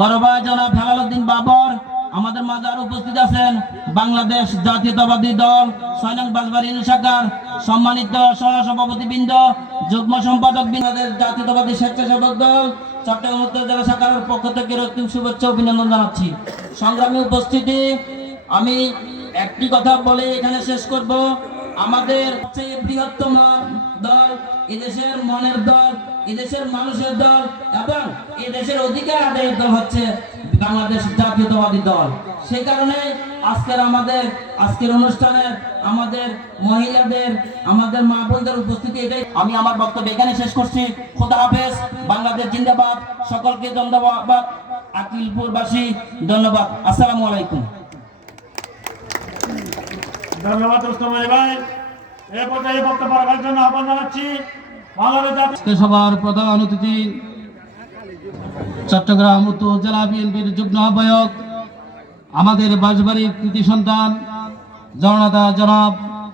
বড় ভাই জনাব হেলালুদ্দিন বাবর আমাদের মাঝে আরো উপস্থিত আছেন। বাংলাদেশ জাতীয়তাবাদী দল ৬ নং বাঁশবাড়ি শাখার সম্মানিত সহসভাপতি বৃন্দ, যুগ্ম সম্পাদক বৃন্দ, জাতীয়তাবাদী স্বেচ্ছাসেবক দল চট্টগ্রাম উত্তর জেলা শাখার পক্ষ থেকে রক্তিম শুভেচ্ছা অভিনন্দন জানাচ্ছি। সংগ্রামী উপস্থিতি, আমি একটি কথা বলে এখানে শেষ করব। আমাদের সবচেয়ে বৃহত্তম দল, এদেশের মনের দল, এদেশের মানুষের দল এবং এদেশের অধিকার আদায়ের দল হচ্ছে বাংলাদেশ জাতীয়তাবাদী দল। সেই কারণে আজকের অনুষ্ঠানে আমাদের মহিলাদের, আমাদের মা বোনদের উপস্থিতি এটাই। আমি আমার বক্তব্য এখানে শেষ করছি। খোদা হাফেজ। বাংলাদেশ জিন্দাবাদ। সকলকে ধন্যবাদ। আকিলপুরবাসী ধন্যবাদ। আসসালামু আলাইকুম। ধন্যবাদ রুস্তম আলী ভাই। এই পর্যায়ে বক্তব্য রাখার জন্য আহ্বান জানাচ্ছি সভার প্রধান অতিথি চট্টগ্রাম উত্তর জেলা বিএনপির যুগ্ম আহ্বায়ক, আমাদের বাঁশবাড়ির কৃতি সন্তান জননেতা জনাব